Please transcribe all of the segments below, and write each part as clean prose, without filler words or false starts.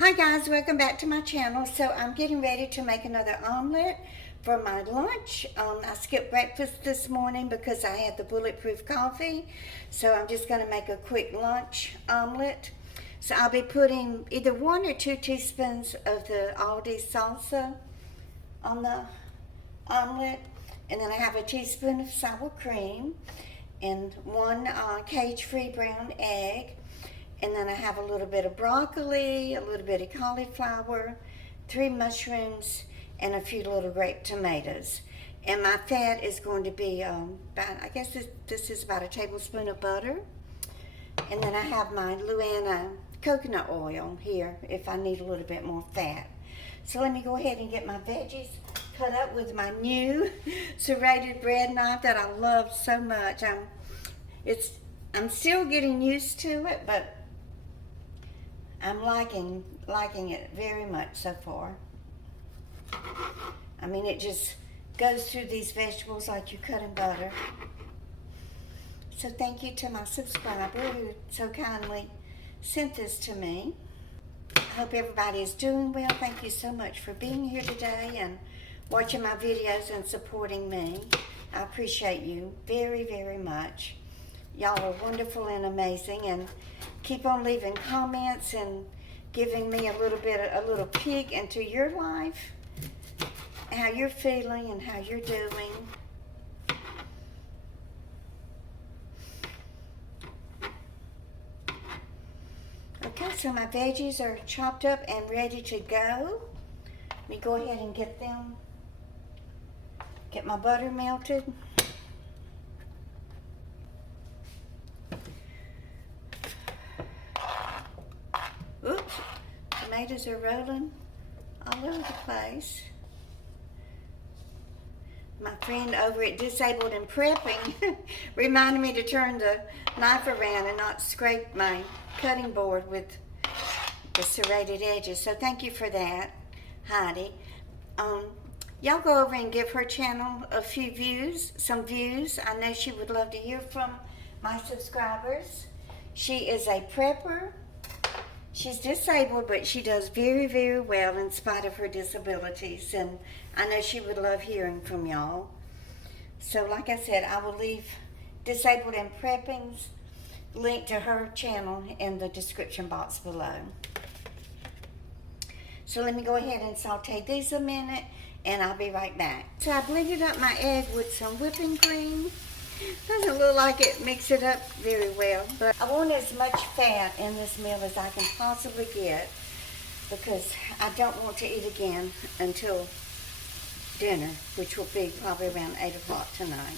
Hi guys, welcome back to my channel. So I'm getting ready to make another omelet for my lunch. I skipped breakfast this morning because I had the bulletproof coffee. So I'm just going to make a quick lunch omelet. So I'll be putting either 1 or 2 teaspoons of the Aldi salsa on the omelet. And then I have a teaspoon of sour cream and one cage-free brown egg. And then I have a little bit of broccoli, a little bit of cauliflower, 3 mushrooms, and a few little grape tomatoes. And my fat is going to be about, I guess this is about a tablespoon of butter. And then I have my Luana coconut oil here if I need a little bit more fat. So let me go ahead and get my veggies cut up with my new serrated bread knife that I love so much. I'm still getting used to it, but I'm liking it very much so far. I mean, it just goes through these vegetables like you're cutting butter. So thank you to my subscriber who so kindly sent this to me. I hope everybody is doing well. Thank you so much for being here today and watching my videos and supporting me. I appreciate you very, very much. Y'all are wonderful and amazing, and keep on leaving comments and giving me a little peek into your life, how you're feeling and how you're doing. Okay, so my veggies are chopped up and ready to go. Let me go ahead and get my butter melted. Oops, tomatoes are rolling all over the place. My friend over at Disabled and Prepping reminded me to turn the knife around and not scrape my cutting board with the serrated edges. So thank you for that, Heidi. Y'all go over and give her channel some views. I know she would love to hear from my subscribers. She is a prepper. She's disabled, but she does very, very well in spite of her disabilities, and I know she would love hearing from y'all. So like I said, I will leave Disabled and Prepping's link to her channel in the description box below. So let me go ahead and saute these a minute, and I'll be right back. So I blended up my egg with some whipping cream. Doesn't look like it mixed it up very well, but I want as much fat in this meal as I can possibly get because I don't want to eat again until dinner, which will be probably around 8 o'clock tonight.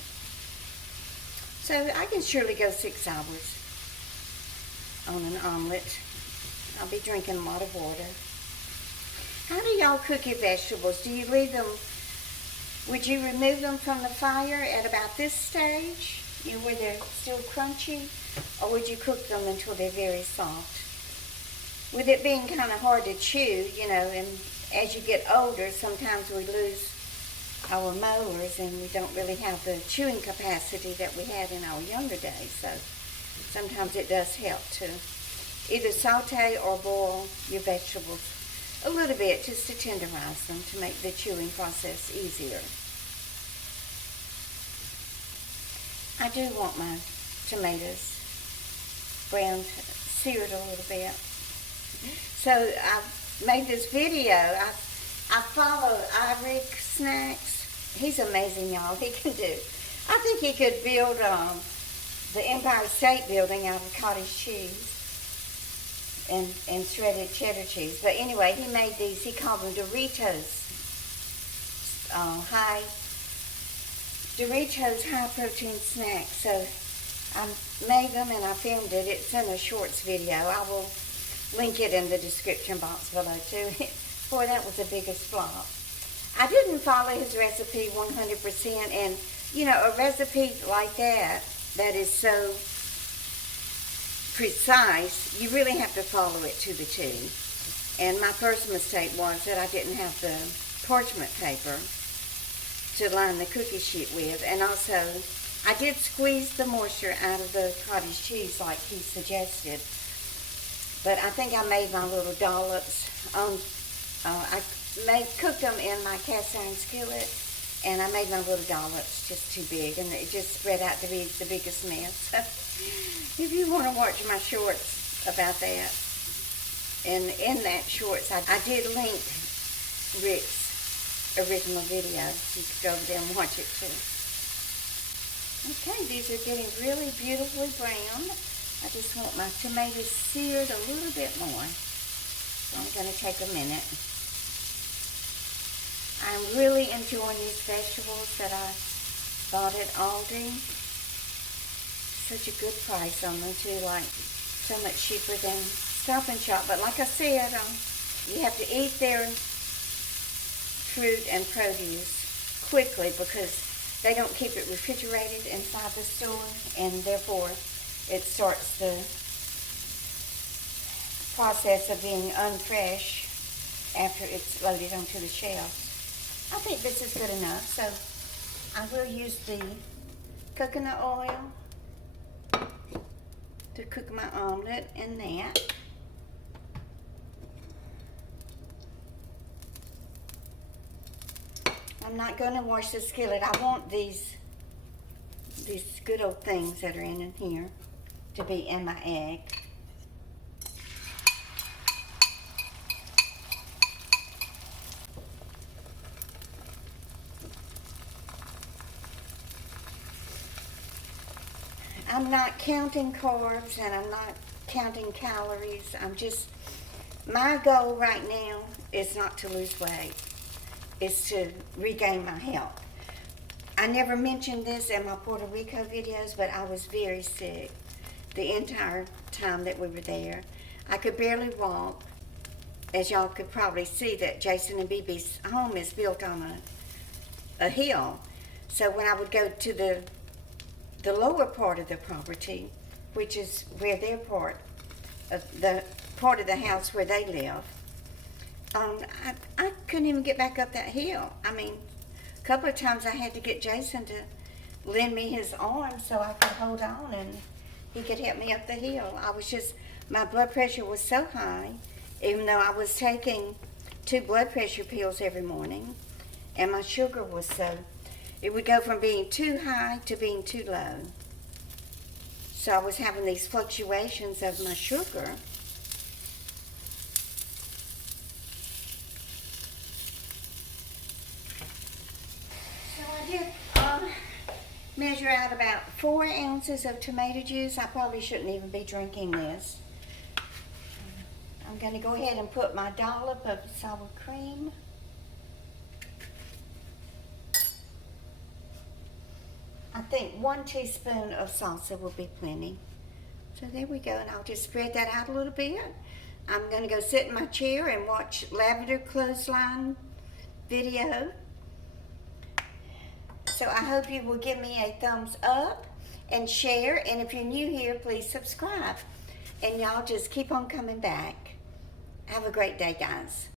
So I can surely go 6 hours on an omelet. I'll be drinking a lot of water. How do y'all cook your vegetables? Do you leave them? Would you remove them from the fire at about this stage, where they're still crunchy, or would you cook them until they're very soft? With it being kind of hard to chew, and as you get older, sometimes we lose our molars and we don't really have the chewing capacity that we had in our younger days. So sometimes it does help to either saute or boil your vegetables a little bit just to tenderize them to make the chewing process easier. I do want my tomatoes browned, seared a little bit. So I made this video. I follow Ivory Snacks. He's amazing, y'all. He can do. I think he could build the Empire State Building out of cottage cheese and shredded cheddar cheese. But anyway, he made these, he called them Doritos high protein snacks. So I made them and I filmed it. It's in a shorts video. I will link it in the description box below too. Boy, that was the biggest flop. I didn't follow his recipe 100%, and a recipe like that is so precise, you really have to follow it to the T. And my first mistake was that I didn't have the parchment paper to line the cookie sheet with, and also I did squeeze the moisture out of the cottage cheese like he suggested, But I think I made my little dollops on, cooked them in my cast iron skillet, and I made my little dollops just too big, and it just spread out to be the biggest mess. If you want to watch my shorts about that, and in that shorts, I did link Rick's original video. You could go over there and watch it too. Okay, these are getting really beautifully browned. I just want my tomatoes seared a little bit more. So I'm going to take a minute. I'm really enjoying these vegetables that I bought at Aldi. Such a good price on them too, like so much cheaper than Stop and Shop. But like I said, you have to eat their fruit and produce quickly because they don't keep it refrigerated inside the store, and therefore it starts the process of being unfresh after it's loaded onto the shelves. I think this is good enough, so I will use the coconut oil to cook my omelet in that. I'm not going to wash the skillet. I want these good old things that are in here to be in my egg. I'm not counting carbs and I'm not counting calories. My goal right now is not to lose weight. It's to regain my health. I never mentioned this in my Puerto Rico videos, but I was very sick the entire time that we were there. I could barely walk. As y'all could probably see, that Jason and BB's home is built on a hill. So when I would go to the lower part of the property, which is where their part of the house where they live, I couldn't even get back up that hill. I mean, a couple of times I had to get Jason to lend me his arm so I could hold on and he could help me up the hill. My blood pressure was so high, even though I was taking 2 blood pressure pills every morning, and my sugar was it would go from being too high to being too low. So I was having these fluctuations of my sugar. So I did measure out about 4 ounces of tomato juice. I probably shouldn't even be drinking this. I'm going to go ahead and put my dollop of sour cream. I think 1 teaspoon of salsa will be plenty. So there we go, and I'll just spread that out a little bit. I'm going to go sit in my chair and watch Lavender Clothesline video. So I hope you will give me a thumbs up and share, and if you're new here, please subscribe. And y'all just keep on coming back. Have a great day, guys.